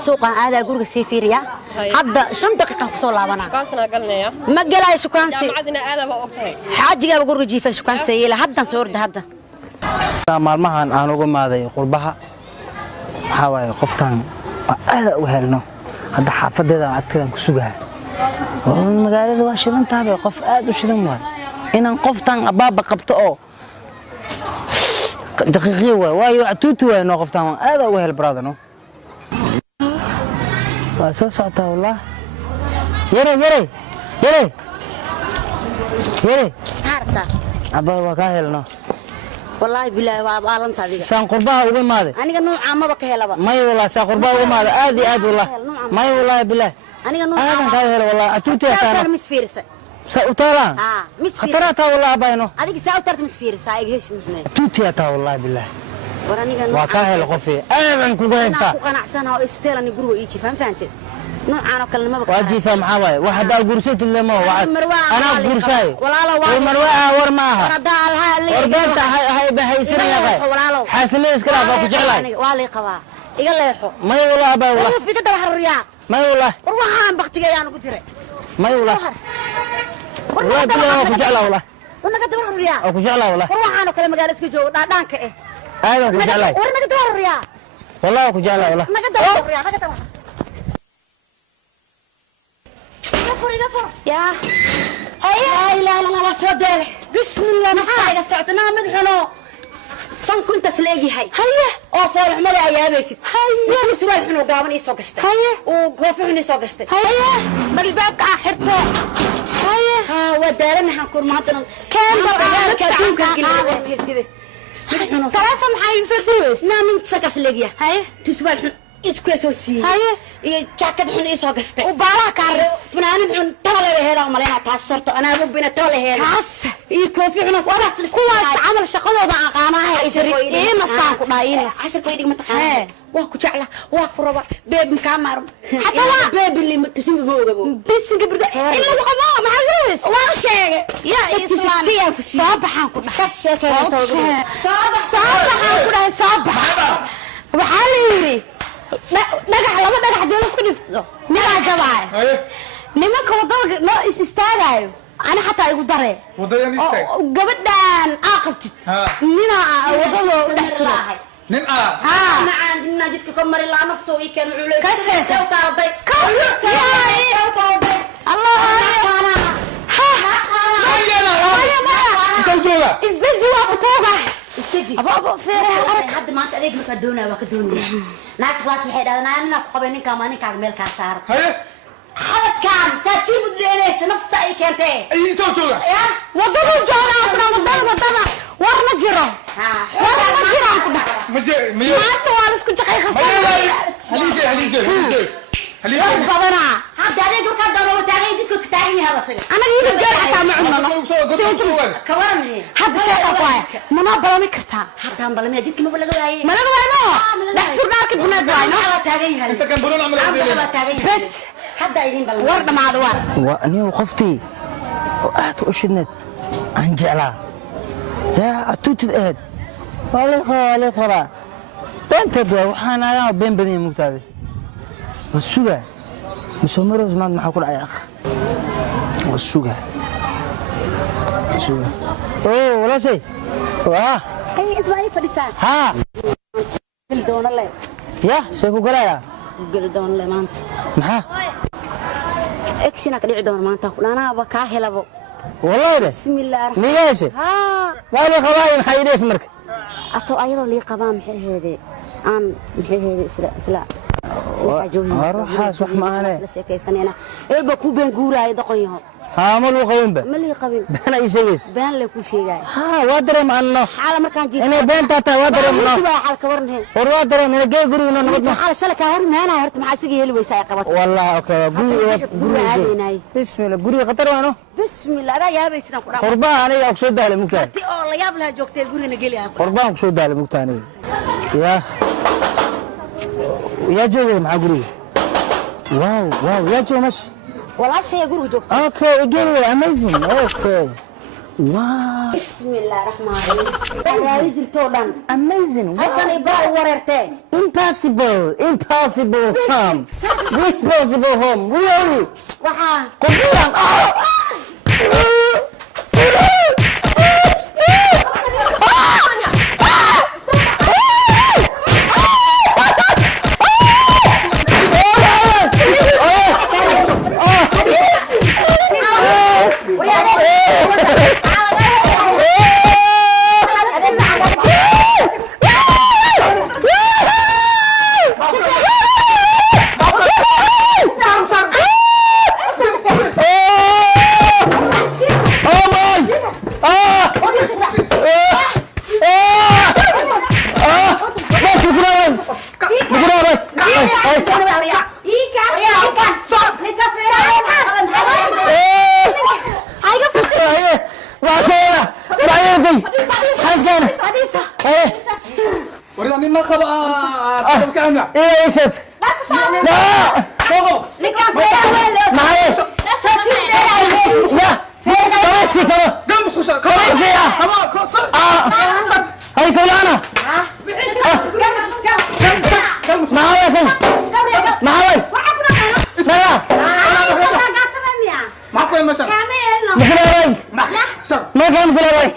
سوق هذا أقول سي فيريا هذا 5 دقيقة كسول لابنا كاسنا قلنا ما قلاي شكانسي جامعتنا هذا وقتها حاجة أقول جيفة شكانسي لا هذا صورد هذا maalmahan aan uga maaday qurbaha waxa way qoftan aad u helno hadda xaafadeeda adkaan ku sugahay magaalada waa shidan tahay qof aad u shidan waa inaan qoftan abaaba qabto oo daqiiqi waayo atuutu waa inoo qoftan aad u hel brother no waa soo socota wallah yare عارفة abaa waa ka helno والله بالله وابالن تاديك سان قربها uga maade aniga nooca ma ka helaba may wala saan qurbaha uga maade aad wallah may wala billah aniga nooca aadan ka helo wala atuuti taana misfiirsa sa utala misfiirsa khatarata wala bayno adiga saa utarta misfiirsa ay geesh mudnay atuuti ata wala billah waraniga waa ka helo qofi aadan ku haysta ku qanacsana oo isteelani guriga ii jifan fahanteed noocan oo kale ma baka waajifa maxaa way waxa daa gursatay lama waa ana gursay walaalo waa marwaa war ma aha warbanta hay bahaysan yahay xaasnimada iska laaf ku jeclay waa la qabaa iga leexo may wala baa wala fikada harriya may wala war waxaan baqtigayaan ugu diray may wala waa bilaa ku jeclaa wala ونقدر دور الرياء أو كجعلة والله وروح أنا كل مجالس كجو دانك إيه أيوة كجعلة ورنا دور الرياء والله كجعلة والله نقدر دور الرياء نقدر يغفر يا هيا لا لا سوداله بسم الله ما حاجة سعتنا مدحنا صن كنت سلاقي هيا أو فول حمل أيابيت هيا مسوي حنو قامن يسوق قشته هيا وقوف حنو يسوق قشته هيا بالباب آخرته هيا ها ودارنا حنكون معطنا كان بالعيال كاتون كذي ثلاثة محاي يصدقوا نعم انت سكس لقيا هيا تسوي حن isku soosi haye iyo jaakad xun ee soo gastay oo baara kaar fanaanid xun tawle heera maleena taas sarto ana ugu bina tawle heera kaas iyo koofi xun wala kuwaas amal shaqadooda aqaanaha ee nasaan ku dhaayeen ashar koy dhigma taqaan waa ku jecla waa ku raba beeb ka maaro hada waa beeb li tusin ma ogabo bisinka birda in lagu qabo ma xawiis waa sheegay ya islaan soo baxan ku dhax ka sheekay soo baxan ku dhax soo bax waxa la yiri dhagax laba dhagax deel isku dhifto mira jabay nimanka wadada ma istaagayo ana xataa igu dareen wadada istaag gabadhan aqabtid nina wadada dhaxsanahay nin ma عندنا jidka ka mari la nafto ii kan culay ka sheekay taaday ka taaday allah ana inta jooga isdaji waa ku tooga isdaji abado feeraha arag hadda maanta adeeg marka doonaa waa ka doonaa naagta waad waxay dhaadaan inaan ku qabay ninka ma ninka meel ka saar haye xabadkan saajiib dheeraysa nafta ay keentay ay inta jooga ya wadada jooga wadada war ma jiro war ma jiro ku dhac ma maanta waa isku jaqay khasay halika badana hadda adeeg marka dawlada taagay jidka iska taagay haba saga anaga ina jeer xataa ma cunno kawarni hadda sheeka qaay mana balami kartaa hadda balami jidka ma laga waayay ma laga waayno dhaxsur dhaarka bunaad waayno taagay hal inta kan bulan amal bas hadda idin balami war dhamaado waa anigu qoftii oo aad u shidnad aan jeclaa yaa atuutid aad wala qaba banta waxaan ayaa been badan mugtaade wasuga مسمره زمان ما حكون عياق والسوق اوه ولا شيء واه اي اسمعي فديسان ها قلدون الله يا شيكو قلايا قلدون الله مانت maxaa اكشنا كدي دون مانت انا با كا هلبو والله بسم الله الرحمن مياشي ها والله خواي maxay dees marka asoo ayadoo lii qabaa maxay heede aan maxay heede isla روحاس وح معنا شيكيسنينا اي با كو بين غوراي دقنيو ها ما لو قوين با ما لي قبين بان اي شيغيس بان لا كو شيغاي ها وادرم انه حاله مركان جيت انا بنت تا وادرم انه waa xal ka warnay war وادرم انا جاي غوري انه نبض حال شلك هور meena horta maxaa isaga heli weysaa qabat والله اوكي غوري بسم الله غوري خطر وانو بسم الله لا yaabay sidan ku dhaaf قربان انا اقصد داله مكان oo la yaab laha joogtay guriga geliya قربان اقصد داله مكان يا جوي مع غوري واو يا جو ماشي والله شيء guriga joogtay اوكي جيري اميزين اوكي Wow. بسم الله الرحمن الرحيم يا رجل تودان Amazing. حسن يبقى وررتين Impossible. Impossible home. Impossible home. Really. وحا Kuburan. ورينا مما خبأ سبب كأننا ايش لا معلش لا كراسي كمان قم خشا كراسي يا هاي كولانا معايا كم معايا سلام معقول مثلا مكلا راي ما ما كان مكلا راي